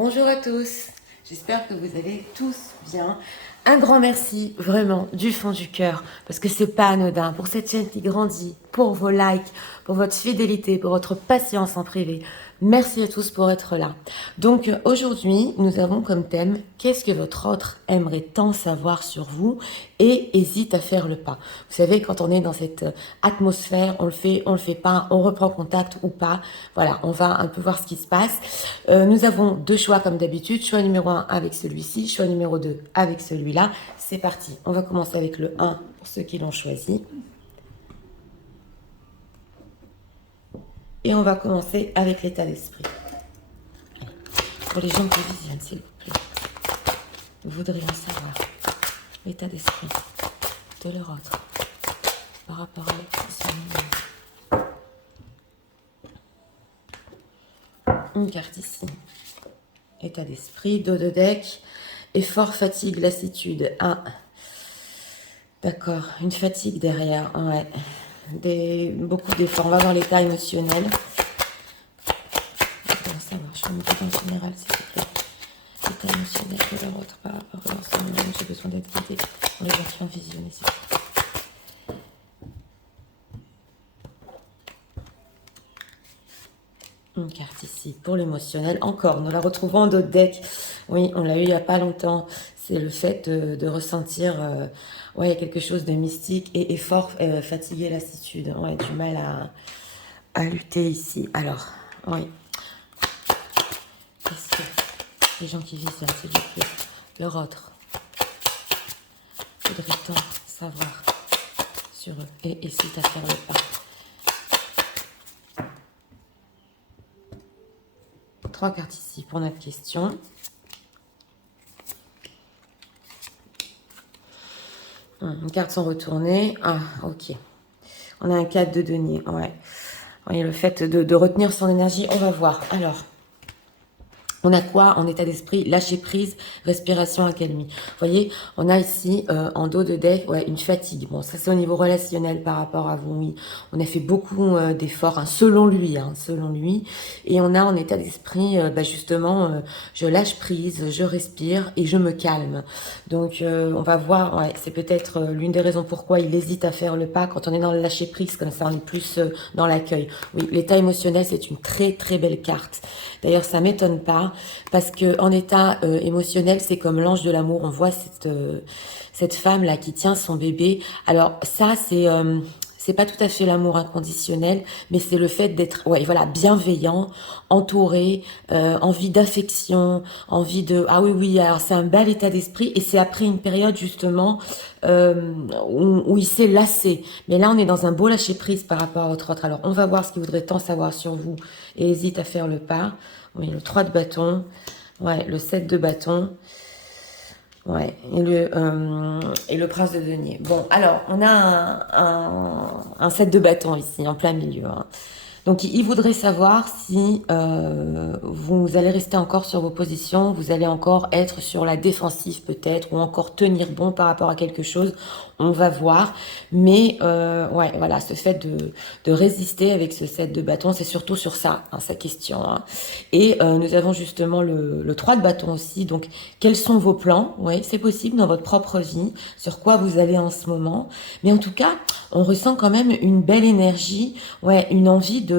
Bonjour à tous, j'espère que vous allez tous bien. Un grand merci vraiment du fond du cœur parce que c'est pas anodin pour cette chaîne qui grandit, pour vos likes, pour votre fidélité, pour votre patience en privé. Merci à tous pour être là. Donc aujourd'hui, nous avons comme thème qu'est-ce que votre autre aimerait tant savoir sur vous et hésite à faire le pas. Vous savez, quand on est dans cette atmosphère, on le fait pas, on reprend contact ou pas. Voilà, on va un peu voir ce qui se passe. Nous avons deux choix comme d'habitude, choix numéro 1 avec celui-ci, choix numéro 2 avec celui-là. C'est parti, on va commencer avec le 1 pour ceux qui l'ont choisi. Et on va commencer avec l'état d'esprit. Pour les gens qui visionnent, s'il vous plaît, vous voudriez en savoir l'état d'esprit de leur autre par rapport à ce moment. Une carte ici. État d'esprit, dos de deck, effort, fatigue, lassitude. Ah, d'accord, une fatigue derrière, ouais. Beaucoup d'efforts. On va voir l'état émotionnel. On va savoir, je vais me dire en général, s'il vous plaît. L'état émotionnel de leur autre par rapport à leur moment. J'ai besoin d'être guidée pour les gens qui ont visionné, s'il vous plaît. Une carte ici pour l'émotionnel. Encore, nous la retrouvons en dos de deck. Oui, on l'a eu il n'y a pas longtemps. C'est le fait de ressentir ouais, quelque chose de mystique et effort, fatigué, lassitude. Ouais, du mal à lutter ici. Alors, oui. Qu'est-ce que les gens qui visionnent, s'il vous plaît, leur autre voudrait-on savoir sur eux et hésite à faire le pas. Trois cartes ici pour notre question. Une carte sont retournées. Ah, ok. On a un 4 de denier. Ouais. Oui, le fait de retenir son énergie, on va voir. Alors, on a quoi en état d'esprit? Lâcher prise, respiration, accalmie. Vous voyez, on a ici, en dos de deck, ouais, une fatigue. Bon, ça c'est au niveau relationnel par rapport à vous, oui. On a fait beaucoup d'efforts, hein, selon lui, hein, selon lui. Et on a en état d'esprit, bah, justement, je lâche prise, je respire et je me calme. Donc, on va voir, ouais, c'est peut-être l'une des raisons pourquoi il hésite à faire le pas. Quand on est dans le lâcher prise, comme ça, on est plus dans l'accueil. Oui, l'état émotionnel, c'est une très très belle carte. D'ailleurs, ça m'étonne pas parce que en état émotionnel, c'est comme l'ange de l'amour. On voit cette femme là qui tient son bébé. Alors ça, c'est pas tout à fait l'amour inconditionnel, mais c'est le fait d'être, ouais, voilà, bienveillant, entouré, envie d'affection, envie de, ah oui, oui, alors c'est un bel état d'esprit, et c'est après une période justement où il s'est lassé. Mais là, on est dans un beau lâcher prise par rapport à votre autre. Alors, on va voir ce qu'il voudrait tant savoir sur vous et hésite à faire le pas. Oui, le 3 de bâton, ouais, le 7 de bâton. Ouais, et le prince de denier. Bon, alors, on a un 7 de bâton ici, en plein milieu. Hein. Donc, il voudrait savoir si vous allez rester encore sur vos positions, vous allez encore être sur la défensive peut-être, ou encore tenir bon par rapport à quelque chose. On va voir. Mais, ouais, voilà, ce fait de résister avec ce 7 de bâton, c'est surtout sur ça, hein, sa question. Hein. Et nous avons justement le 3 de bâton aussi. Donc, quels sont vos plans? Oui, c'est possible dans votre propre vie, sur quoi vous allez en ce moment. Mais en tout cas, on ressent quand même une belle énergie, ouais, une envie de...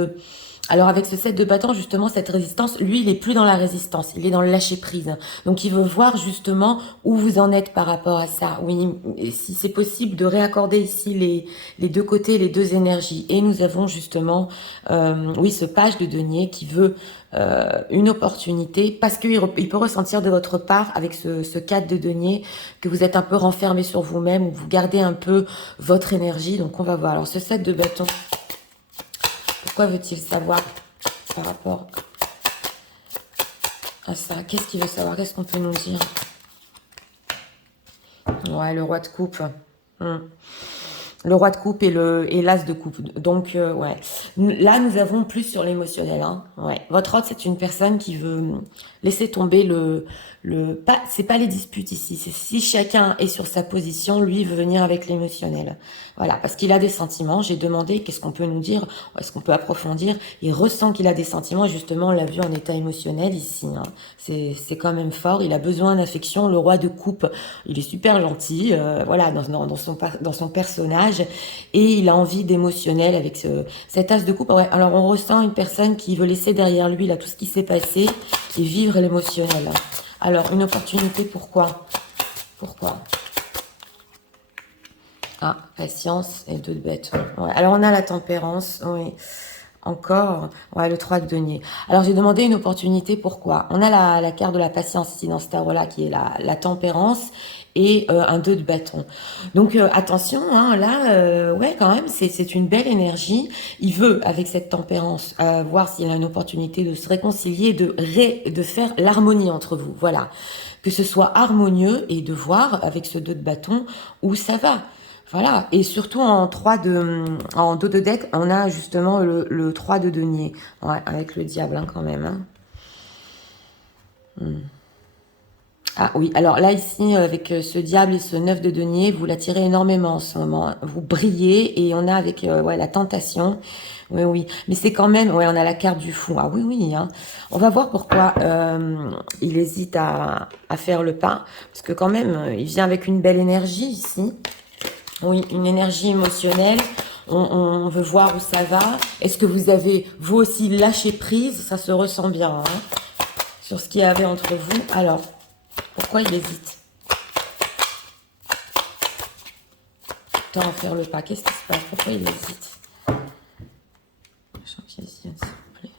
Alors avec ce 7 de bâton, justement, cette résistance, lui, il est plus dans la résistance, il est dans le lâcher prise. Donc il veut voir justement où vous en êtes par rapport à ça. Oui, et si c'est possible de réaccorder ici les deux côtés, les deux énergies. Et nous avons justement, oui, ce page de denier qui veut une opportunité parce qu'il peut ressentir de votre part avec ce 4 de denier que vous êtes un peu renfermé sur vous-même ou vous gardez un peu votre énergie. Donc on va voir. Alors ce 7 de bâton, pourquoi veut-il savoir par rapport à ça? Qu'est-ce qu'il veut savoir? Qu'est-ce qu'on peut nous dire? Ouais, le roi de coupe. Le roi de coupe et l'as de coupe. Donc, ouais. Là, nous avons plus sur l'émotionnel. Hein. Ouais. Votre hôte, c'est une personne qui veut laisser tomber pas, c'est pas les disputes ici. C'est si chacun est sur sa position, lui veut venir avec l'émotionnel. Voilà. Parce qu'il a des sentiments. J'ai demandé qu'est-ce qu'on peut nous dire, est-ce qu'on peut approfondir. Il ressent qu'il a des sentiments. Et justement, on l'a vu en état émotionnel ici. Hein. C'est quand même fort. Il a besoin d'affection. Le roi de coupe, il est super gentil. Voilà, dans son personnage. Et il a envie d'émotionnel avec cet as de coupe. Ouais, alors, on ressent une personne qui veut laisser derrière lui là tout ce qui s'est passé et vivre l'émotionnel. Alors, une opportunité, pourquoi? Pourquoi? Ah, patience et deux de bêtes. Ouais. Alors, on a la tempérance, oui. Encore, ouais, le 3 de denier. Alors, j'ai demandé une opportunité, pourquoi? On a la carte de la patience ici dans ce tarot-là, qui est la tempérance, et un 2 de bâton. Donc, attention, hein, là, ouais, quand même, c'est une belle énergie. Il veut, avec cette tempérance, voir s'il a une opportunité de se réconcilier, de faire l'harmonie entre vous, voilà. Que ce soit harmonieux et de voir, avec ce 2 de bâton, où ça va. Voilà, et surtout en dos de deck, on a justement le 3 de denier, ouais, avec le diable hein, quand même. Hein. Ah oui, alors là ici, avec ce diable et ce 9 de denier, vous l'attirez énormément en ce moment. Hein. Vous brillez et on a avec ouais, la tentation. Oui, oui, mais c'est quand même, ouais, on a la carte du fou. Ah oui, oui, hein. On va voir pourquoi il hésite à faire le pas, parce que quand même, il vient avec une belle énergie ici. Oui, une énergie émotionnelle. On veut voir où ça va. Est-ce que vous avez, vous aussi, lâché prise? Ça se ressent bien, hein, sur ce qu'il y avait entre vous. Alors, pourquoi il hésite? Tant à faire le pas. Qu'est-ce qui se passe? Pourquoi il hésite? Je sens qu'il hésite, s'il vous plaît.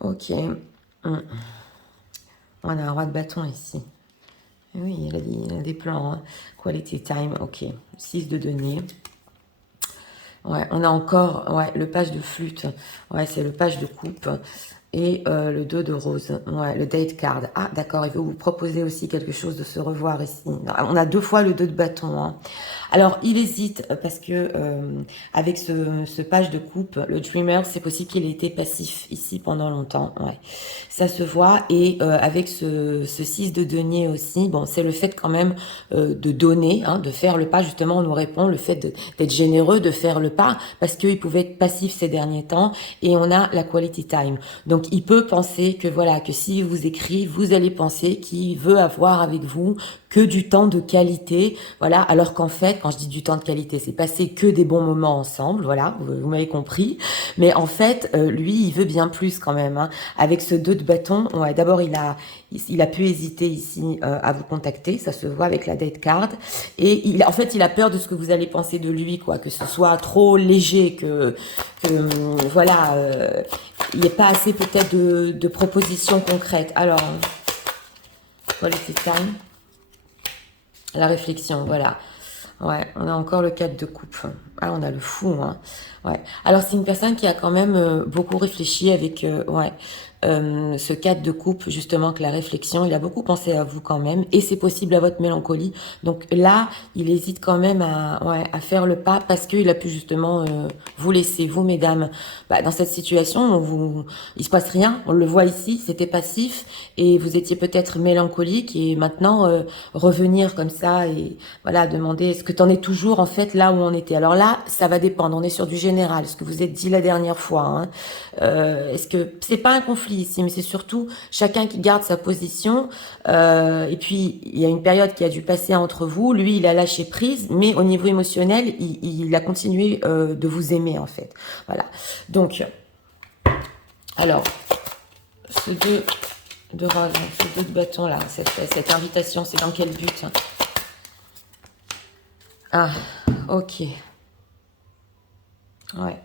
Ok. On a un roi de bâton ici. Oui, il a des plans. Hein. Quality time, ok. 6 de denier. Ouais, on a encore ouais, le page de flûte. Ouais, c'est le page de coupe. Et le 2 de rose. Ouais, le date card. Ah, d'accord, il veut vous proposer aussi quelque chose de se revoir ici. On a 2 fois le 2 de bâton. Hein. Alors, il hésite parce que avec ce page de coupe, le dreamer, c'est possible qu'il ait été passif ici pendant longtemps. Ouais. Ça se voit. Et avec ce 6 de denier aussi, bon, c'est le fait quand même de donner, hein, de faire le pas. Justement, on nous répond le fait d'être généreux, de faire le pas, parce qu'il pouvait être passif ces derniers temps. Et on a la quality time. Donc, il peut penser que voilà, que si vous écrit, vous allez penser qu'il veut avoir avec vous que du temps de qualité, voilà, alors qu'en fait, quand je dis du temps de qualité, c'est passer que des bons moments ensemble, voilà, vous m'avez compris, mais en fait, lui, il veut bien plus quand même, hein. Avec ce 2 de bâton, ouais, d'abord, il a pu hésiter ici à vous contacter, ça se voit avec la date card, et en fait, il a peur de ce que vous allez penser de lui, quoi, que ce soit trop léger, voilà, il n'y ait pas assez peut-être de propositions concrètes. Alors, quality time. La réflexion, voilà. Ouais, on a encore le 4 de coupe. Ah, on a le fou, hein. Ouais. Alors, c'est une personne qui a quand même beaucoup réfléchi avec, ouais, ce 4 de coupe, justement, que la réflexion, il a beaucoup pensé à vous quand même, et c'est possible à votre mélancolie. Donc là, il hésite quand même ouais, à faire le pas parce qu'il a pu justement vous laisser, vous, mesdames, bah, dans cette situation où il se passe rien. On le voit ici, c'était passif, et vous étiez peut-être mélancolique, et maintenant, revenir comme ça, et voilà, demander, est-ce que tu en es toujours, en fait, là où on était? Alors là, ça va dépendre, on est sur du général, ce que vous êtes dit la dernière fois, hein. Est-ce que c'est pas un conflit ici, mais c'est surtout chacun qui garde sa position. Et puis il y a une période qui a dû passer entre vous. Lui, il a lâché prise, mais au niveau émotionnel, il a continué de vous aimer en fait. Voilà. Donc, alors, ce 2 de rose, ce 2 de bâton là, cette invitation, c'est dans quel but? Ah, ok. Ouais.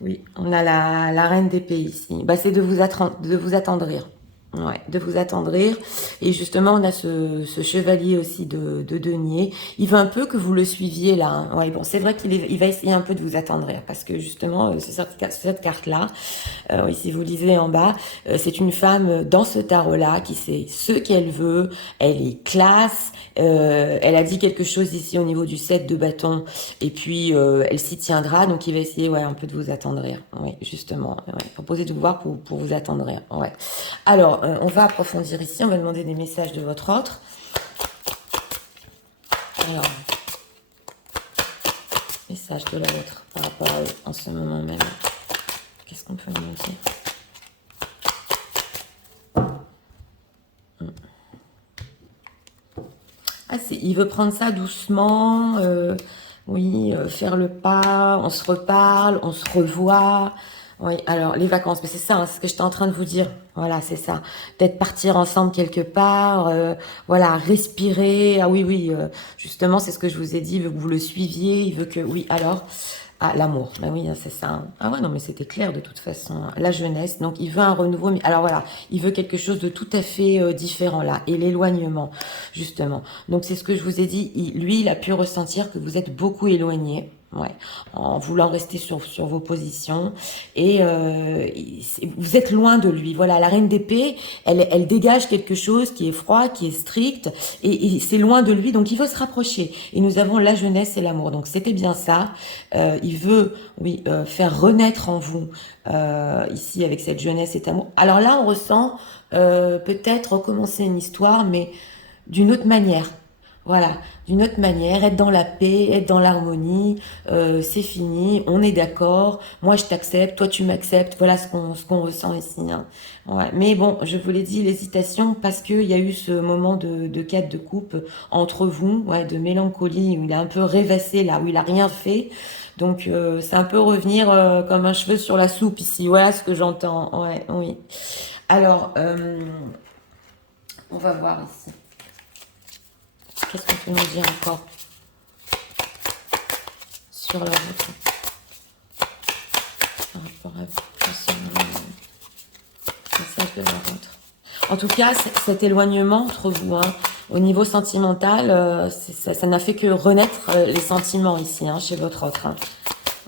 Oui, on a la reine d'épée ici. Bah, c'est de vous attendrir. Ouais, de vous attendrir. Et justement, on a ce chevalier aussi de denier. Il veut un peu que vous le suiviez là, hein. Ouais, bon, c'est vrai il va essayer un peu de vous attendrir parce que justement, cette carte-là, oui, si vous lisez en bas, c'est une femme dans ce tarot-là qui sait ce qu'elle veut. Elle est classe. Elle a dit quelque chose ici au niveau du 7 de bâton. Et puis, elle s'y tiendra. Donc, il va essayer, ouais, un peu de vous attendrir. Oui, justement. Ouais. Proposer de vous voir pour vous attendrir. Ouais. Alors, on va approfondir ici. On va demander des messages de votre autre. Alors, message de la vôtre par rapport à eux en ce moment même. Qu'est-ce qu'on peut nous dire? Ah, il veut prendre ça doucement, oui, faire le pas, on se reparle, on se revoit. Oui, alors les vacances, mais c'est ça, hein, c'est ce que j'étais en train de vous dire. Voilà, c'est ça. Peut-être partir ensemble quelque part, voilà, respirer. Ah oui, oui, justement, c'est ce que je vous ai dit. Il veut que vous le suiviez, il veut que, oui, alors. Ah, l'amour, ben oui, hein, c'est ça, hein. Ah ouais, non, mais c'était clair de toute façon. La jeunesse, donc il veut un renouveau, mais alors voilà, il veut quelque chose de tout à fait différent là, et l'éloignement, justement. Donc c'est ce que je vous ai dit, lui, il a pu ressentir que vous êtes beaucoup éloigné, ouais, en voulant rester sur vos positions, et vous êtes loin de lui. Voilà, la reine d'épée, elle dégage quelque chose qui est froid, qui est strict, et c'est loin de lui, donc il veut se rapprocher. Et nous avons la jeunesse et l'amour, donc c'était bien ça. Il veut, oui, faire renaître en vous, ici, avec cette jeunesse et cet amour. Alors là, on ressent peut-être recommencer une histoire, mais d'une autre manière. Voilà, d'une autre manière, être dans la paix, être dans l'harmonie, c'est fini, on est d'accord, moi je t'accepte, toi tu m'acceptes, voilà ce qu'on ressent ici, hein. Ouais. Mais bon, je vous l'ai dit, l'hésitation, parce qu'il y a eu ce moment de 4 de coupe entre vous, ouais, de mélancolie, où il a un peu rêvassé là, où il a rien fait. Donc c'est un peu revenir comme un cheveu sur la soupe ici, voilà ce que j'entends, ouais, oui. Alors, on va voir ici. Qu'est-ce qu'on peut nous dire encore sur la vôtre par rapport à message de la vôtre. En tout cas, cet éloignement entre vous, hein, au niveau sentimental, ça n'a fait que renaître les sentiments ici, hein, chez votre autre, hein.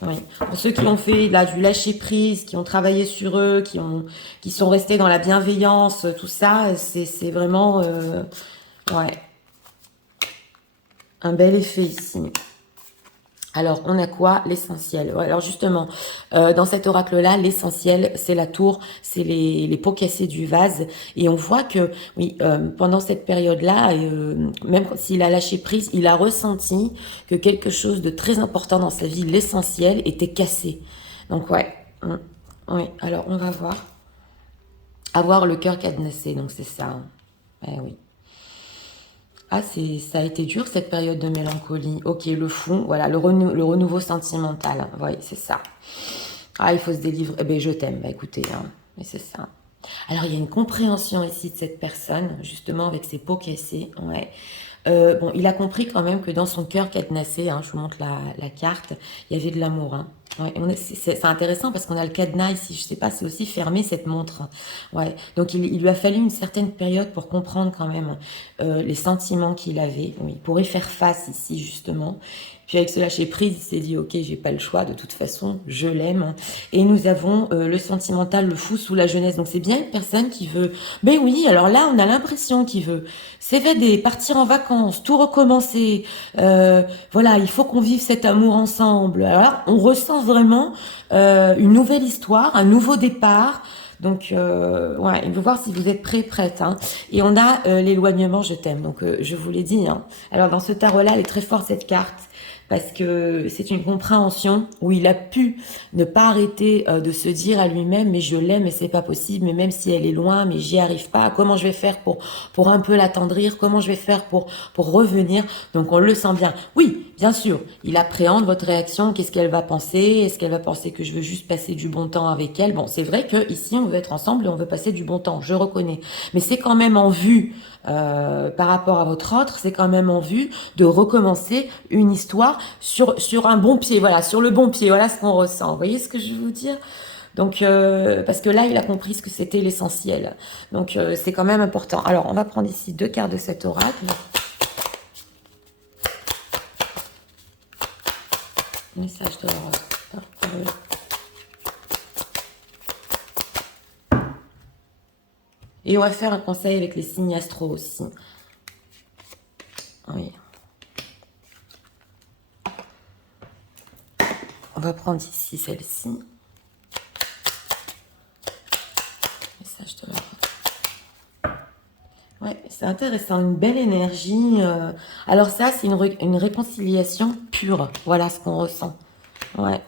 Oui. Pour ceux qui ont fait là du lâcher prise, qui ont travaillé sur eux, qui sont restés dans la bienveillance, tout ça, c'est vraiment, ouais, un bel effet ici. Alors, on a quoi? L'essentiel. Ouais, alors justement, dans cet oracle-là, l'essentiel, c'est la tour, c'est les pots cassés du vase. Et on voit que, oui, pendant cette période-là, même s'il a lâché prise, il a ressenti que quelque chose de très important dans sa vie, l'essentiel, était cassé. Donc, ouais. Oui, alors on va voir. Avoir le cœur cadenassé, donc c'est ça, hein. Eh oui. Ah, ça a été dur cette période de mélancolie. Ok, le fond, voilà, le renouveau sentimental. Oui, c'est ça. Ah, il faut se délivrer. Eh ben, je t'aime. Bah, écoutez, hein, mais c'est ça. Alors, il y a une compréhension ici de cette personne, justement, avec ses peaux cassées. Ouais. Bon, il a compris quand même que dans son cœur cadenassé, hein, je vous montre la carte, il y avait de l'amour, hein. Ouais, c'est intéressant parce qu'on a le cadenas ici, je sais pas, c'est aussi fermé cette montre. Ouais, donc il lui a fallu une certaine période pour comprendre quand même les sentiments qu'il avait, oui, pour y faire face ici justement. Puis avec ce lâcher prise, il s'est dit, ok, j'ai pas le choix, de toute façon, je l'aime. Et nous avons le sentimental, le fou sous la jeunesse. Donc c'est bien une personne qui veut, ben oui, alors là, on a l'impression qu'il veut s'évader, partir en vacances, tout recommencer. Voilà, il faut qu'on vive cet amour ensemble. Alors là, on ressent vraiment une nouvelle histoire, un nouveau départ. Donc, ouais, il veut voir si vous êtes prêts, prête, hein. Et on a l'éloignement, je t'aime. Donc, je vous l'ai dit, hein. Alors, dans ce tarot-là, elle est très forte, cette carte, parce que c'est une compréhension où il a pu ne pas arrêter de se dire à lui-même, mais je l'aime et c'est pas possible, mais même si elle est loin, mais j'y arrive pas, comment je vais faire pour un peu l'attendrir, comment je vais faire pour revenir. Donc on le sent bien. Oui, bien sûr, il appréhende votre réaction, qu'est-ce qu'elle va penser, est-ce qu'elle va penser que je veux juste passer du bon temps avec elle. Bon, c'est vrai que ici on veut être ensemble et on veut passer du bon temps, je reconnais, mais c'est quand même en vue, par rapport à votre autre, c'est quand même en vue de recommencer une histoire sur un bon pied, voilà, sur le bon pied, voilà ce qu'on ressent. Vous voyez ce que je veux vous dire? Donc, parce que là, il a compris ce que c'était l'essentiel. Donc, c'est quand même important. Alors, on va prendre ici 2 cartes de cet oracle. Message de l'oracle. Et on va faire un conseil avec les signes astro aussi. Oui. On va prendre ici celle-ci. Message de l'oracle. Ouais, c'est intéressant, une belle énergie. Alors ça, c'est une réconciliation pure. Voilà ce qu'on ressent. Ouais.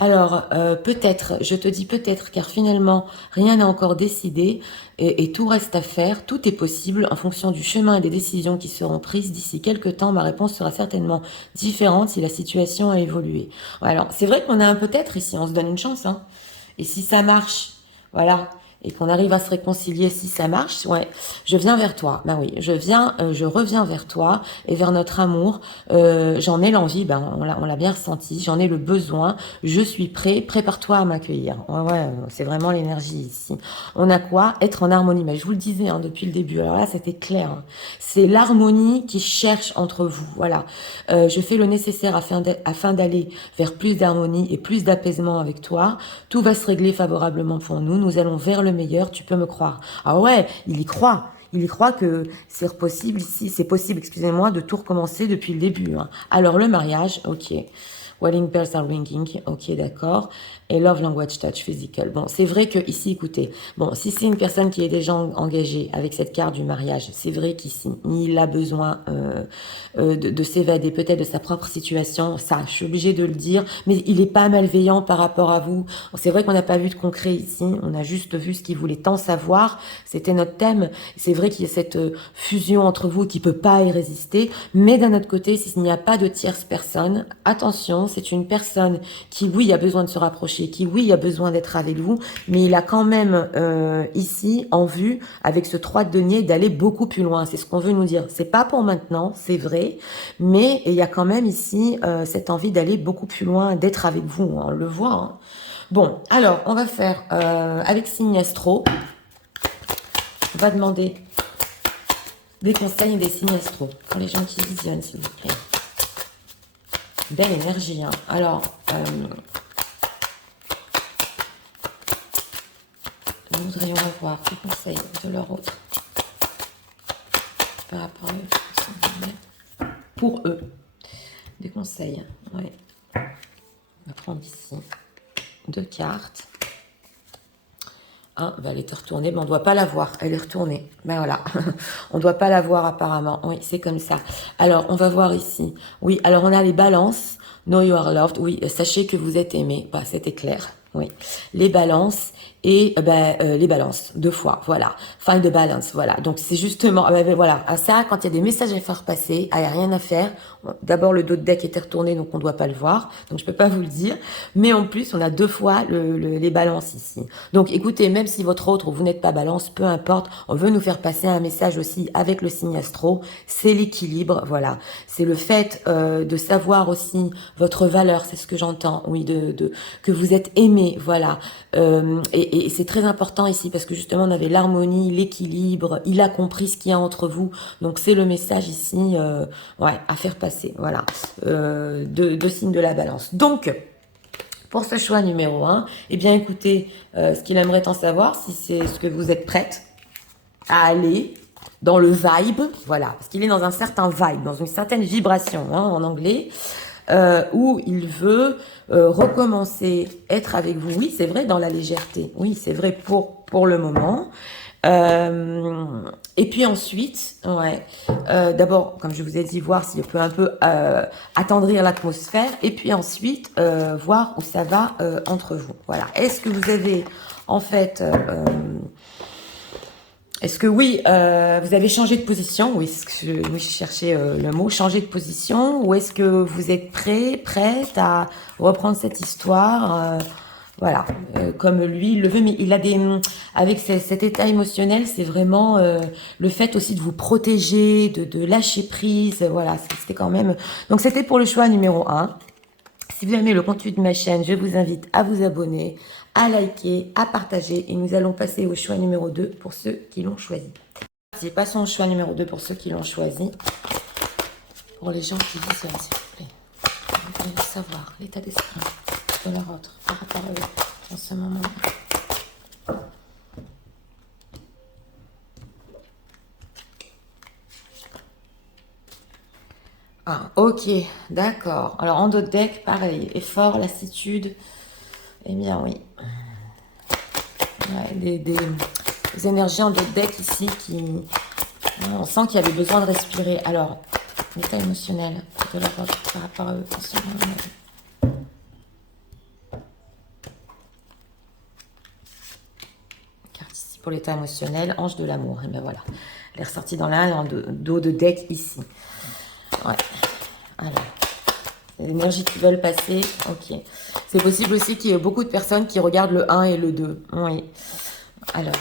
Alors, peut-être, je te dis peut-être, car finalement, rien n'est encore décidé et tout reste à faire. Tout est possible en fonction du chemin et des décisions qui seront prises d'ici quelques temps. Ma réponse sera certainement différente si la situation a évolué. Ouais, alors, c'est vrai qu'on a un peut-être ici, on se donne une chance, hein. Et si ça marche, voilà, et qu'on arrive à se réconcilier si ça marche, ouais, je viens vers toi. Ben oui, je reviens vers toi et vers notre amour. J'en ai l'envie, ben on l'a bien ressenti, j'en ai le besoin, je suis prêt, prépare-toi à m'accueillir. Ouais, ouais, c'est vraiment l'énergie ici. On a quoi? Être en harmonie. Mais je vous le disais hein, depuis le début, alors là c'était clair. Hein. C'est l'harmonie qui cherche entre vous, voilà. Je fais le nécessaire afin d'aller vers plus d'harmonie et plus d'apaisement avec toi. Tout va se régler favorablement pour nous, nous allons vers le meilleur, tu peux me croire. Ah ouais, il y croit. Il y croit que c'est possible ici, c'est possible, excusez-moi, de tout recommencer depuis le début. Hein. Alors le mariage, ok. Wedding bells are ringing, ok, d'accord. Et love language touch physical. Bon, c'est vrai que ici, écoutez, bon, si c'est une personne qui est déjà engagée avec cette carte du mariage, c'est vrai qu'ici, il a besoin de s'évader peut-être de sa propre situation. Ça, je suis obligée de le dire, mais il n'est pas malveillant par rapport à vous. C'est vrai qu'on n'a pas vu de concret ici, on a juste vu ce qu'il voulait tant savoir. C'était notre thème. C'est vrai qu'il y a cette fusion entre vous qui peut pas y résister, mais d'un autre côté, s'il n'y a pas de tierce personne, attention, c'est une personne qui, oui, a besoin de se rapprocher, qui, oui, a besoin d'être avec vous, mais il a quand même ici en vue, avec ce 3 de denier, d'aller beaucoup plus loin. C'est ce qu'on veut nous dire. C'est pas pour maintenant, c'est vrai, mais il y a quand même ici cette envie d'aller beaucoup plus loin, d'être avec vous, on le voit. Hein. Bon, alors, on va faire avec signe astro. On va demander des conseils et des signes astro pour les gens qui visionnent, s'il vous plaît. Belle énergie. Hein. Alors, nous voudrions avoir des conseils de leur autre par rapport à eux. Pour eux. Des conseils. Ouais. On va prendre ici 2 cartes. Elle est retournée, mais on ne doit pas la voir. Elle est retournée. Ben voilà. On ne doit pas la voir apparemment. Oui, c'est comme ça. Alors, on va voir ici. Oui, alors on a les balances. Know you are loved. Oui, sachez que vous êtes aimé. Bah, c'était clair. Oui. Les balances et les balances 2 fois. Voilà. Find the balance. Voilà. Donc c'est justement voilà. À ça, quand il y a des messages à faire passer, il n'y a rien à faire. D'abord le dos de deck était retourné, donc on ne doit pas le voir. Donc je peux pas vous le dire. Mais en plus, on a 2 fois les balances ici. Donc écoutez, même si votre autre vous n'êtes pas balance, peu importe, on veut nous faire passer un message aussi avec le signe astro. C'est l'équilibre. Voilà. C'est le fait de savoir aussi votre valeur. C'est ce que j'entends. Oui, que vous êtes aimé. Voilà. Et c'est très important ici parce que justement on avait l'harmonie, l'équilibre, il a compris ce qu'il y a entre vous, donc c'est le message ici à faire passer, voilà, de signes de la balance. Donc, pour ce choix numéro 1, eh bien écoutez, ce qu'il aimerait en savoir, si c'est ce que vous êtes prête à aller dans le vibe, voilà, parce qu'il est dans un certain vibe, dans une certaine vibration hein, en anglais, où il veut recommencer, être avec vous. Oui, c'est vrai, dans la légèreté. Oui, c'est vrai pour le moment. Et puis ensuite, ouais, d'abord, comme je vous ai dit, voir s'il peut un peu attendrir l'atmosphère. Et puis ensuite, voir où ça va entre vous. Voilà. Est-ce que vous avez, en fait... est-ce que oui, vous avez changé de position? Oui, je cherchais le mot, changer de position. Ou est-ce que vous êtes prête à reprendre cette histoire voilà, comme lui, il le veut, mais il a avec cet état émotionnel, c'est vraiment le fait aussi de vous protéger, de lâcher prise, voilà, c'était quand même... Donc c'était pour le choix numéro 1. Si vous aimez le contenu de ma chaîne, je vous invite à vous abonner, à liker, à partager. Et nous allons passer au choix numéro 2 pour ceux qui l'ont choisi. Passons au choix numéro 2 pour ceux qui l'ont choisi. Pour les gens qui visionnent, s'il vous plaît. Vous voulez savoir l'état d'esprit de leur autre par rapport à eux en ce moment-là. Ah, ok, d'accord. Alors, en dos de deck, pareil. Effort, lassitude. Eh bien, oui. Ouais, des énergies en dos de deck ici qui... On sent qu'il y avait besoin de respirer. Alors, l'état émotionnel de la vôtre par rapport à eux en ce moment. Carte ici pour l'état émotionnel, ange de l'amour. Et bien voilà. Elle est ressortie dans l'un et en dos de deck ici. Ouais. Alors. L'énergie qui veulent passer. Ok. C'est possible aussi qu'il y ait beaucoup de personnes qui regardent le 1 et le 2. Oui. Alors.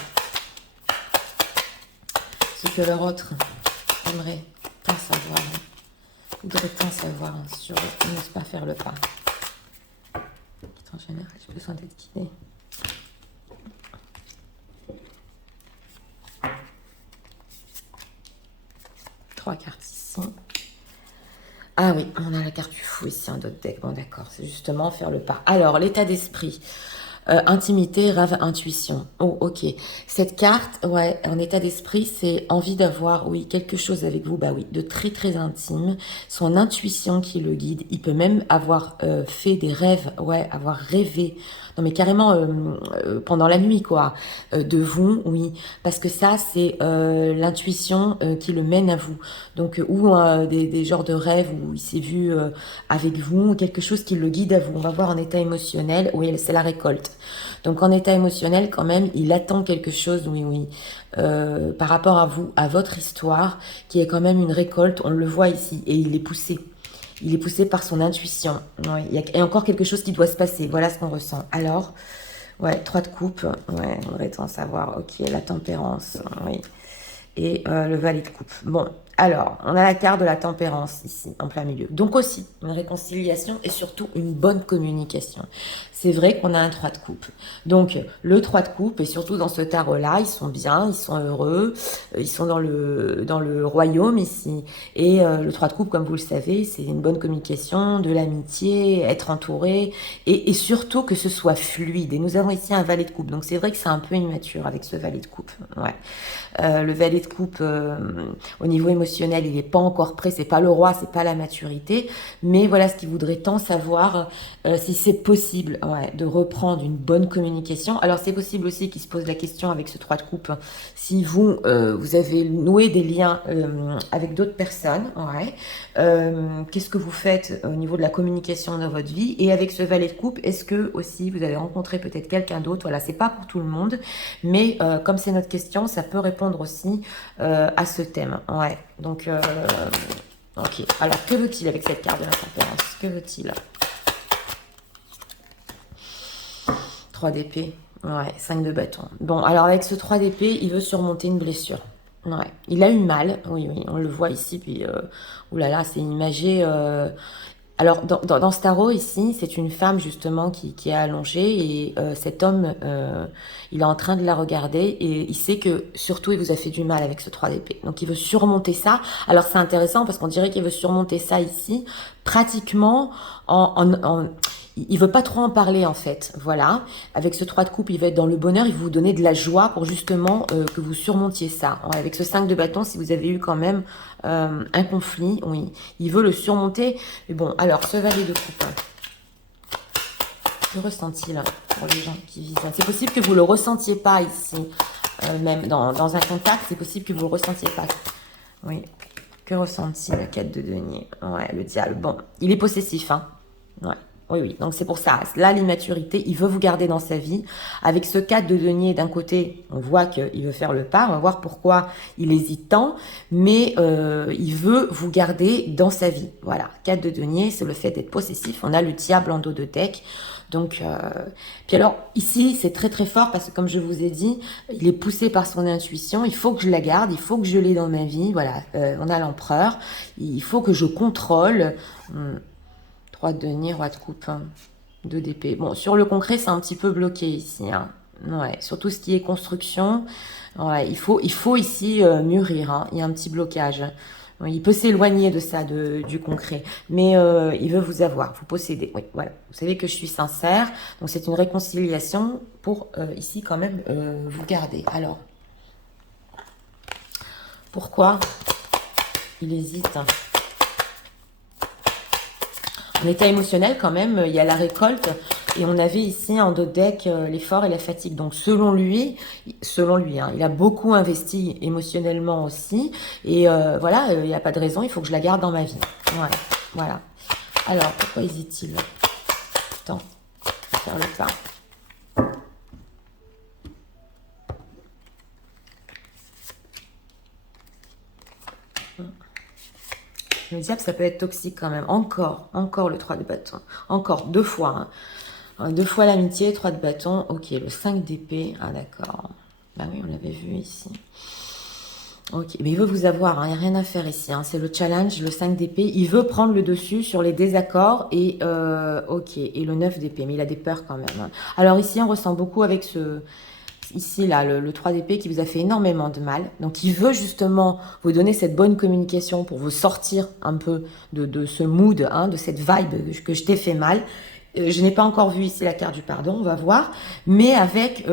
Ce que leur autre aimerait tant savoir. Voudrait tant savoir sur eux. N'ose pas faire le pas. En général, j'ai besoin d'être guidée. Trois cartes ici. Ah oui, on a la carte du fou ici, un autre deck. Bon, d'accord, c'est justement faire le pas. Alors, l'état d'esprit. Intimité, rêve, intuition. Oh, ok. Cette carte, ouais, en état d'esprit, c'est envie d'avoir, oui, quelque chose avec vous, bah oui, de très, très intime. Son intuition qui le guide. Il peut même avoir fait des rêves, ouais, avoir rêvé. Non, mais carrément pendant la nuit, quoi. De vous, oui. Parce que ça, c'est l'intuition qui le mène à vous. Donc, ou des genres de rêves où il s'est vu avec vous, quelque chose qui le guide à vous. On va voir en état émotionnel, oui, c'est la récolte. Donc en état émotionnel, quand même, il attend quelque chose, oui, oui, par rapport à vous, à votre histoire, qui est quand même une récolte, on le voit ici, et il est poussé. Il est poussé par son intuition. Ouais, il y a encore quelque chose qui doit se passer, voilà ce qu'on ressent. Alors, ouais, 3 de coupe, ouais, on aurait tendance à savoir, ok, la tempérance, oui, et le valet de coupe. Bon, alors, on a la carte de la tempérance ici, en plein milieu. Donc aussi, une réconciliation et surtout une bonne communication. C'est vrai qu'on a un 3 de coupe. Donc, le 3 de coupe, et surtout dans ce tarot-là, ils sont bien, ils sont heureux, ils sont dans le royaume ici. Et le 3 de coupe, comme vous le savez, c'est une bonne communication, de l'amitié, être entouré, et surtout que ce soit fluide. Et nous avons ici un valet de coupe. Donc, c'est vrai que c'est un peu immature avec ce valet de coupe. Ouais. Le valet de coupe, au niveau émotionnel, il n'est pas encore prêt. C'est pas le roi, c'est pas la maturité. Mais voilà ce qu'il voudrait tant savoir, si c'est possible, ouais, de reprendre une bonne communication. Alors c'est possible aussi qu'il se pose la question avec ce 3 de coupe, si vous, vous avez noué des liens avec d'autres personnes, ouais, qu'est-ce que vous faites au niveau de la communication dans votre vie? Et avec ce valet de coupe, est-ce que aussi vous avez rencontré peut-être quelqu'un d'autre? Voilà, c'est pas pour tout le monde, mais comme c'est notre question, ça peut répondre aussi à ce thème. Ouais, donc, ok. Alors, que veut-il avec cette carte de la tempérance? Que veut-il? 3 d'épée. Ouais, 5 de bâton. Bon, alors avec ce 3 d'épée, il veut surmonter une blessure. Ouais, il a eu mal, oui, oui, on le voit ici, puis, oulala, c'est imagé. Alors, dans ce tarot ici, c'est une femme justement qui est allongée et cet homme, il est en train de la regarder et il sait que surtout il vous a fait du mal avec ce 3 d'épée. Donc, il veut surmonter ça. Alors, c'est intéressant parce qu'on dirait qu'il veut surmonter ça ici, pratiquement il veut pas trop en parler en fait, voilà. Avec ce 3 de coupe, il va être dans le bonheur, il va vous donner de la joie pour justement que vous surmontiez ça. Ouais, avec ce 5 de bâton, si vous avez eu quand même un conflit, oui, il veut le surmonter. Mais bon, alors, ce valet de coupe, que ressent-il pour les gens qui visent? C'est possible que vous le ressentiez pas ici, même dans un contact, c'est possible que vous le ressentiez pas. Oui, que ressent-il? La 4 de denier, ouais, le diable. Bon, il est possessif, hein. Ouais. Oui, oui, donc c'est pour ça. Là, l'immaturité, il veut vous garder dans sa vie. Avec ce 4 de denier, d'un côté, on voit qu'il veut faire le pas. On va voir pourquoi il hésite tant. Mais il veut vous garder dans sa vie. Voilà, 4 de denier, c'est le fait d'être possessif. On a le diable en dos de deck. Donc, puis alors, ici, c'est très très fort parce que comme je vous ai dit, il est poussé par son intuition. Il faut que je la garde, il faut que je l'ai dans ma vie. Voilà, on a l'empereur. Il faut que je contrôle... 3 de denier, roi de coupe, hein. 2 d'épée. Bon, sur le concret, c'est un petit peu bloqué ici, hein. Ouais, surtout ce qui est construction. Ouais, il faut ici mûrir, hein. Il y a un petit blocage. Ouais, il peut s'éloigner de ça, du concret. Mais il veut vous avoir, vous posséder. Oui, voilà. Vous savez que je suis sincère. Donc c'est une réconciliation pour ici quand même vous garder. Alors, pourquoi il hésite? En état émotionnel quand même, il y a la récolte. Et on avait ici en dos de deck l'effort et la fatigue. Donc selon lui, hein, il a beaucoup investi émotionnellement aussi. Et voilà, il n'y a pas de raison, il faut que je la garde dans ma vie. Voilà, voilà. Alors, pourquoi hésite-t-il? Attends, je vais faire le pas. Le diable, ça peut être toxique quand même. Encore le 3 de bâton. Encore 2 fois. Hein. 2 fois l'amitié, 3 de bâton. Ok, le 5 d'épée. Ah d'accord. Bah oui, on l'avait vu ici. Ok, mais il veut vous avoir, hein. Il n'y a rien à faire ici. Hein. C'est le challenge, le 5 d'épée. Il veut prendre le dessus sur les désaccords. Et ok, et le 9 d'épée. Mais il a des peurs quand même. Hein. Alors ici, on ressent beaucoup avec ce... Ici, là, le 3 d'épée qui vous a fait énormément de mal. Donc, il veut justement vous donner cette bonne communication pour vous sortir un peu de ce mood, hein, de cette vibe que je t'ai fait mal. Je n'ai pas encore vu ici la carte du pardon, on va voir. Mais avec,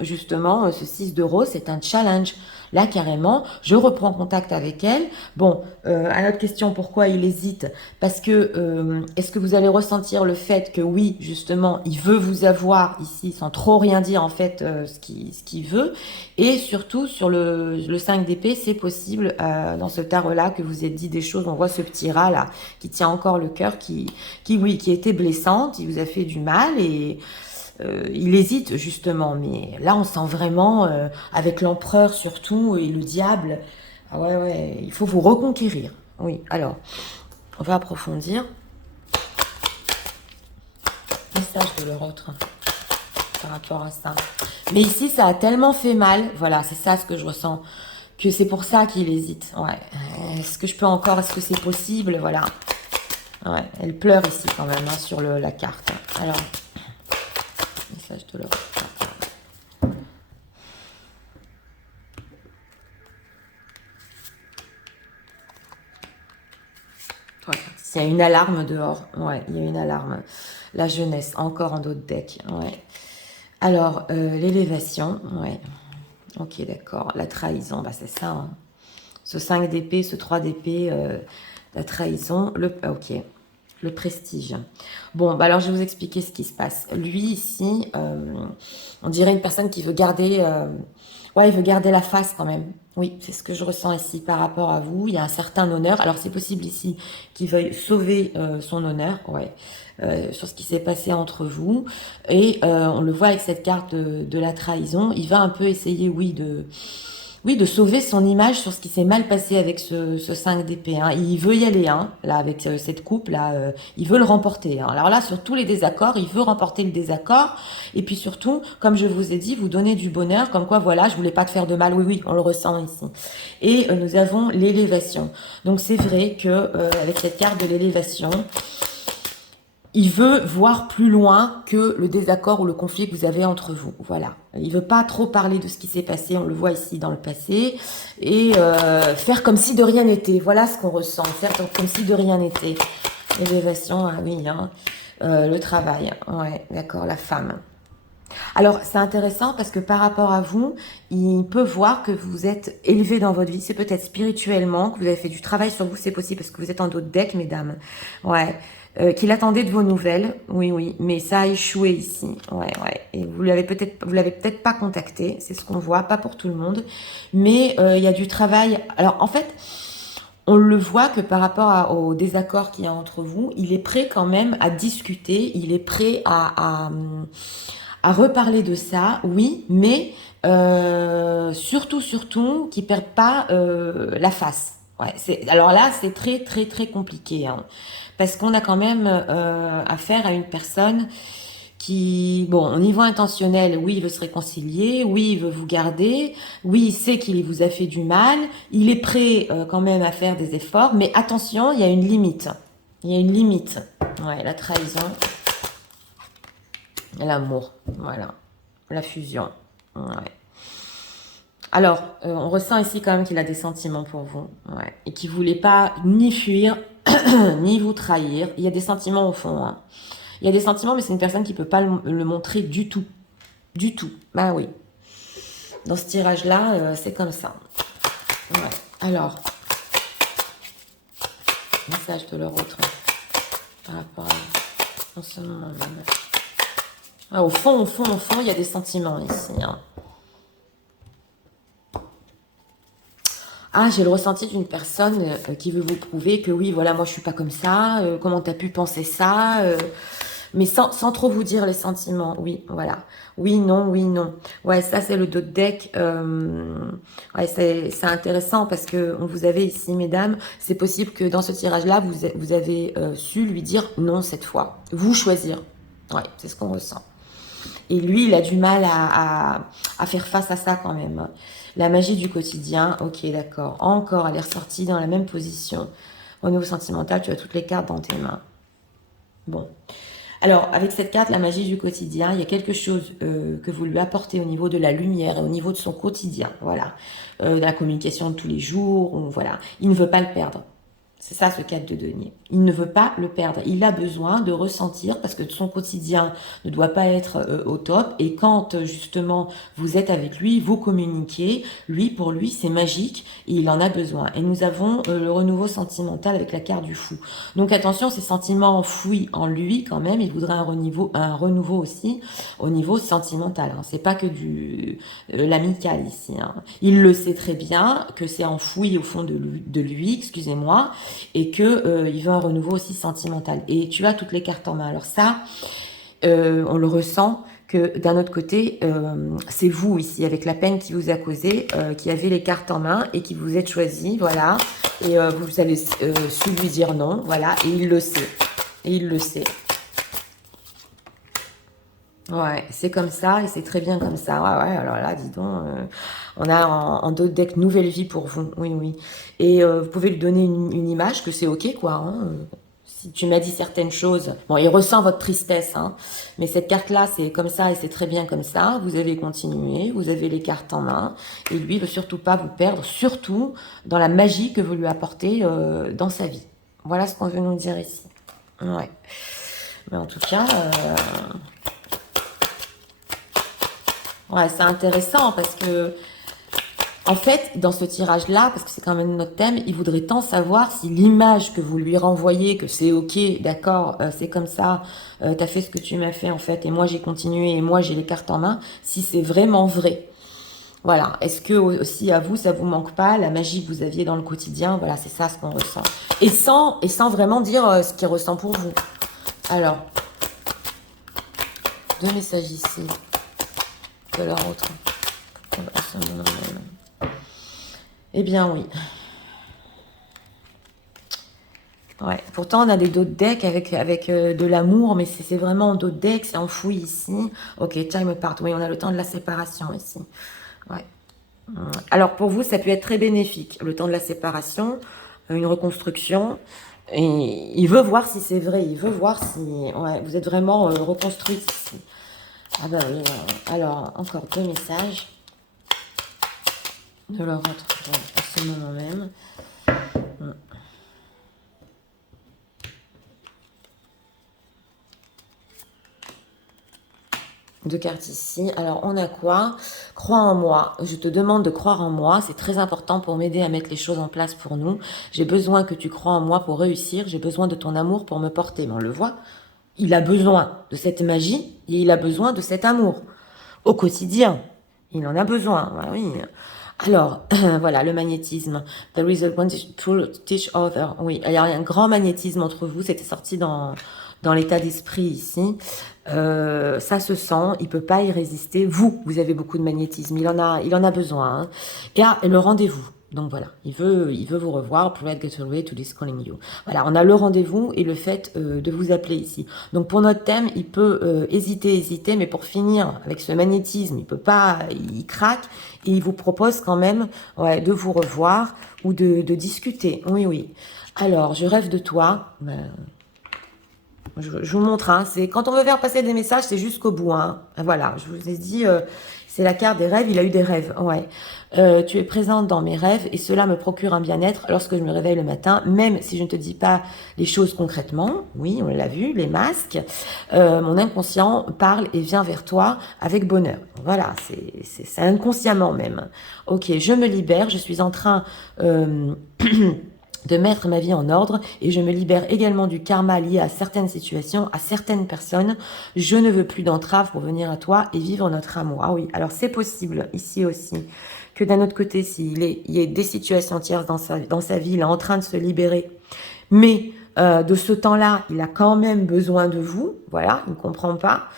justement, ce 6 d'euros, c'est un challenge. Là, carrément, je reprends contact avec elle. Bon, à notre question, pourquoi il hésite? Parce que, est-ce que vous allez ressentir le fait que oui, justement, il veut vous avoir ici, sans trop rien dire, en fait, ce qu'il veut. Et surtout, sur le 5 d'épée, c'est possible, dans ce tarot-là, que vous ait dit des choses. On voit ce petit rat, là, qui tient encore le cœur, qui était blessante, il vous a fait du mal et il hésite justement, mais là on sent vraiment, avec l'empereur surtout et le diable, ah ouais, ouais, il faut vous reconquérir. Oui, alors, on va approfondir. Message de leur autre par rapport à ça. Mais ici, ça a tellement fait mal, voilà, c'est ça ce que je ressens, que c'est pour ça qu'il hésite. Ouais, est-ce que je peux encore, est-ce que c'est possible, voilà. Ouais, elle pleure ici quand même, hein, sur la carte. Alors, message de leur... Voilà. Il y a une alarme dehors. Ouais, il y a une alarme. La jeunesse, encore en dos de deck. Ouais. Alors, l'élévation. Ouais. Ok, d'accord. La trahison, bah c'est ça. Hein. Ce 5 d'épée, ce 3 d'épée, la trahison. Ok. Le prestige. Bon, bah alors je vais vous expliquer ce qui se passe. Lui, ici, on dirait une personne qui veut garder... ouais, il veut garder la face quand même. Oui, c'est ce que je ressens ici par rapport à vous. Il y a un certain honneur. Alors, c'est possible ici qu'il veuille sauver son honneur, ouais, sur ce qui s'est passé entre vous. Et on le voit avec cette carte de la trahison. Il va un peu essayer, oui, de sauver son image sur ce qui s'est mal passé avec ce 5 d'épée. Hein. Il veut y aller, hein, là, avec cette coupe, là, il veut le remporter. Hein. Alors là, sur tous les désaccords, il veut remporter le désaccord. Et puis surtout, comme je vous ai dit, vous donner du bonheur, comme quoi, voilà, je voulais pas te faire de mal. Oui, oui, on le ressent ici. Et nous avons l'élévation. Donc c'est vrai que avec cette carte de l'élévation, il veut voir plus loin que le désaccord ou le conflit que vous avez entre vous. Voilà. Il veut pas trop parler de ce qui s'est passé, on le voit ici dans le passé, et faire comme si de rien n'était. Voilà ce qu'on ressent, faire comme si de rien n'était. Élévation, ah oui, hein. Le travail, ouais, d'accord, la femme. Alors, c'est intéressant parce que par rapport à vous, il peut voir que vous êtes élevé dans votre vie. C'est peut-être spirituellement, que vous avez fait du travail sur vous, c'est possible parce que vous êtes en dos de deck, mesdames. Ouais. Qu'il attendait de vos nouvelles. Oui, oui. Mais ça a échoué ici. Ouais, ouais. Et vous l'avez peut-être pas contacté. C'est ce qu'on voit. Pas pour tout le monde. Mais il y a du travail. Alors, en fait, on le voit que par rapport au désaccord qu'il y a entre vous, il est prêt quand même à discuter. Il est prêt à reparler de ça, oui, mais surtout, qu'ils perdent pas la face. Ouais, alors là, c'est très, très, très compliqué, hein, parce qu'on a quand même affaire à une personne qui, bon, au niveau intentionnel, oui, il veut se réconcilier, oui, il veut vous garder, oui, il sait qu'il vous a fait du mal, il est prêt quand même à faire des efforts, mais attention, il y a une limite. Il y a une limite. Ouais, la trahison. L'amour. Voilà. La fusion. Ouais. Alors, on ressent ici quand même qu'il a des sentiments pour vous. Ouais. Et qu'il ne voulait pas ni fuir, ni vous trahir. Il y a des sentiments au fond. Hein. Il y a des sentiments, mais c'est une personne qui ne peut pas le montrer du tout. Du tout. Bah oui. Dans ce tirage-là, c'est comme ça. Ouais. Alors, message de leur autre par rapport à en ce moment même. Ah, au fond, il y a des sentiments ici. Hein. Ah, j'ai le ressenti d'une personne qui veut vous prouver que oui, voilà, moi je suis pas comme ça. Comment tu as pu penser ça mais sans trop vous dire les sentiments. Oui, voilà. Oui, non, oui, non. Ouais, ça c'est le dos de deck. Ouais, c'est intéressant parce que on vous avez ici, mesdames. C'est possible que dans ce tirage-là, vous avez su lui dire non cette fois. Vous choisir. Ouais, c'est ce qu'on ressent. Et lui, il a du mal à faire face à ça quand même. La magie du quotidien, ok, d'accord. Encore, elle est ressortie dans la même position. Au niveau sentimental, tu as toutes les cartes dans tes mains. Bon. Alors, avec cette carte, la magie du quotidien, il y a quelque chose que vous lui apportez au niveau de la lumière et au niveau de son quotidien. Voilà. De la communication de tous les jours. Voilà. Il ne veut pas le perdre. C'est ça ce 4 de denier. Il ne veut pas le perdre. Il a besoin de ressentir parce que son quotidien ne doit pas être au top. Et quand justement vous êtes avec lui, vous communiquez, lui pour lui c'est magique et il en a besoin. Et nous avons le renouveau sentimental avec la carte du fou. Donc attention, ces sentiments enfouis en lui quand même. Il voudrait un renouveau aussi au niveau sentimental. Hein. C'est pas que du l'amical ici. Hein. Il le sait très bien que c'est enfoui au fond de lui excusez-moi. Et que il veut un renouveau aussi sentimental. Et tu as toutes les cartes en main. Alors ça, on le ressent que d'un autre côté, c'est vous ici, avec la peine qui vous a causé, qui avez les cartes en main et qui vous êtes choisi, voilà. Et vous avez su lui dire non, voilà. Et il le sait. Et il le sait. Ouais, c'est comme ça et c'est très bien comme ça. Ouais, ouais, alors là, dis donc, on a en dos de deck nouvelle vie pour vous. Oui, oui. Et vous pouvez lui donner une image que c'est ok, quoi. Hein. Si tu m'as dit certaines choses, bon, il ressent votre tristesse, hein, mais cette carte-là, c'est comme ça et c'est très bien comme ça. Vous avez continué, vous avez les cartes en main et lui, il veut surtout pas vous perdre, surtout dans la magie que vous lui apportez dans sa vie. Voilà ce qu'on veut nous dire ici. Ouais. Mais en tout cas... ouais, c'est intéressant parce que, en fait, dans ce tirage-là, parce que c'est quand même notre thème, il voudrait tant savoir si l'image que vous lui renvoyez, que c'est ok, d'accord, c'est comme ça, t'as fait ce que tu m'as fait en fait, et moi j'ai continué, et moi j'ai les cartes en main, si c'est vraiment vrai. Voilà. Est-ce que aussi à vous, ça vous manque pas, la magie que vous aviez dans le quotidien, voilà, c'est ça ce qu'on ressent. Et sans vraiment dire ce qu'il ressent pour vous. Alors, deux messages ici, de leur autre. Eh bien oui. Ouais. Pourtant on a des dos de deck avec de l'amour, mais c'est vraiment dos de deck, c'est enfoui ici. Ok, time apart. Oui, on a le temps de la séparation ici. Ouais. Alors pour vous, ça peut être très bénéfique, le temps de la séparation, une reconstruction. Et il veut voir si c'est vrai, il veut voir si ouais, vous êtes vraiment reconstruite ici. Ah bah oui. Alors, encore deux messages de leur autre à ce moment même. Deux cartes ici. Alors, on a quoi? Crois en moi. Je te demande de croire en moi. C'est très important pour m'aider à mettre les choses en place pour nous. J'ai besoin que tu crois en moi pour réussir. J'ai besoin de ton amour pour me porter. Mais on le voit. Il a besoin de cette magie et il a besoin de cet amour. Au quotidien. Il en a besoin. Ah oui. Alors, voilà, le magnétisme. There is a one to teach other. Oui, il y a un grand magnétisme entre vous. C'était sorti dans l'état d'esprit ici. Ça se sent, il peut pas y résister. Vous avez beaucoup de magnétisme. Il en a besoin. Hein. Et le rendez-vous. Donc voilà, il veut vous revoir. Please get away to this calling you. Voilà, on a le rendez-vous et le fait de vous appeler ici. Donc pour notre thème, il peut hésiter, mais pour finir avec ce magnétisme, il peut pas, il craque et il vous propose quand même de vous revoir ou de discuter. Oui, oui. Alors, je rêve de toi. Je vous montre, hein, c'est quand on veut faire passer des messages, c'est jusqu'au bout. Hein. Voilà, je vous ai dit, c'est la carte des rêves, il a eu des rêves. Ouais. Tu es présente dans mes rêves et cela me procure un bien-être lorsque je me réveille le matin, même si je ne te dis pas les choses concrètement. Oui, on l'a vu, les masques. Mon inconscient parle et vient vers toi avec bonheur. Voilà, c'est inconsciemment même. Ok, je me libère, je suis en train... de mettre ma vie en ordre et je me libère également du karma lié à certaines situations, à certaines personnes. Je ne veux plus d'entraves pour venir à toi et vivre notre amour. Ah oui, alors c'est possible ici aussi que d'un autre côté, il y ait des situations tierces dans sa vie, il est en train de se libérer, mais de ce temps-là, il a quand même besoin de vous. Voilà, il ne comprend pas.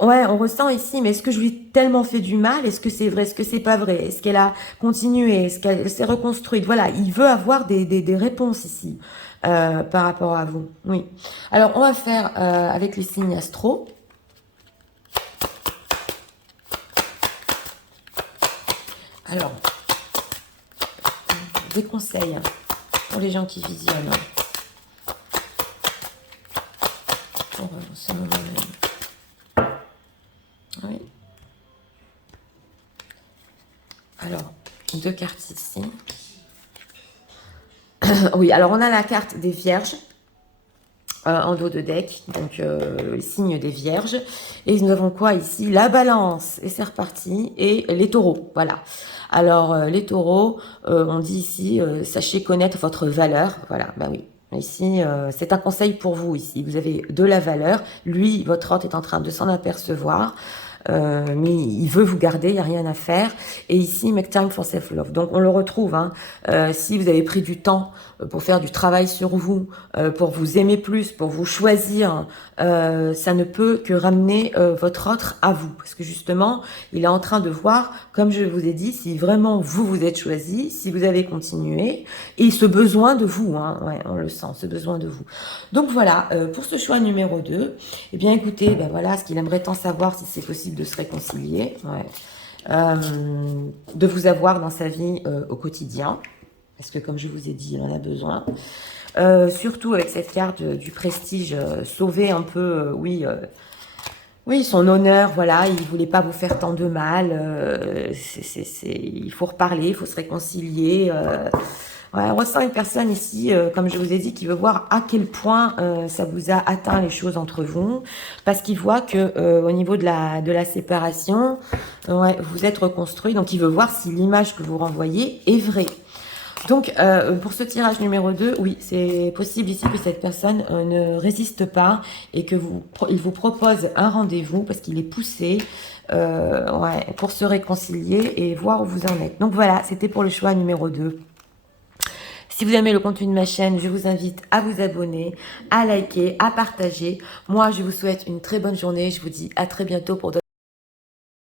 Ouais, on ressent ici, mais est-ce que je lui ai tellement fait du mal? Est-ce que c'est vrai? Est-ce que c'est pas vrai? Est-ce qu'elle a continué? Est-ce qu'elle s'est reconstruite? Voilà, il veut avoir des réponses ici par rapport à vous. Oui. Alors, on va faire avec les signes astro. Alors, des conseils pour les gens qui visionnent. Pour ce moment-là. Oui. Alors, 2 cartes ici. Oui, alors on a la carte des vierges en dos de deck, donc le signe des vierges. Et nous avons quoi ici? La balance, et c'est reparti, et les taureaux, voilà. Alors, les taureaux, on dit ici, sachez connaître votre valeur, voilà, bah oui. Ici, c'est un conseil pour vous ici. Vous avez de la valeur. Lui, votre hôte est en train de s'en apercevoir. Mais il veut vous garder, il n'y a rien à faire. Et ici, make time for self-love. Donc, on le retrouve. Hein. Si vous avez pris du temps pour faire du travail sur vous, pour vous aimer plus, pour vous choisir, ça ne peut que ramener votre autre à vous. Parce que justement, il est en train de voir, comme je vous ai dit, si vraiment vous êtes choisi, si vous avez continué, et ce besoin de vous, hein, ouais, on le sent, ce besoin de vous. Donc voilà, pour ce choix numéro 2, eh bien écoutez, ben voilà, ce qu'il aimerait tant savoir, si c'est possible de se réconcilier, de vous avoir dans sa vie au quotidien, parce que comme je vous ai dit, il en a besoin. Surtout avec cette carte du prestige, sauver un peu, oui, son honneur, voilà, il voulait pas vous faire tant de mal, il faut reparler, il faut se réconcilier. Ouais, on ressent une personne ici, comme je vous ai dit, qui veut voir à quel point ça vous a atteint les choses entre vous, parce qu'il voit que au niveau de la séparation, ouais, vous êtes reconstruit, donc il veut voir si l'image que vous renvoyez est vraie. Donc, pour ce tirage numéro 2, oui, c'est possible ici que cette personne ne résiste pas et que il vous propose un rendez-vous parce qu'il est poussé ouais, pour se réconcilier et voir où vous en êtes. Donc voilà, c'était pour le choix numéro 2. Si vous aimez le contenu de ma chaîne, je vous invite à vous abonner, à liker, à partager. Moi, je vous souhaite une très bonne journée. Je vous dis à très bientôt pour d'autres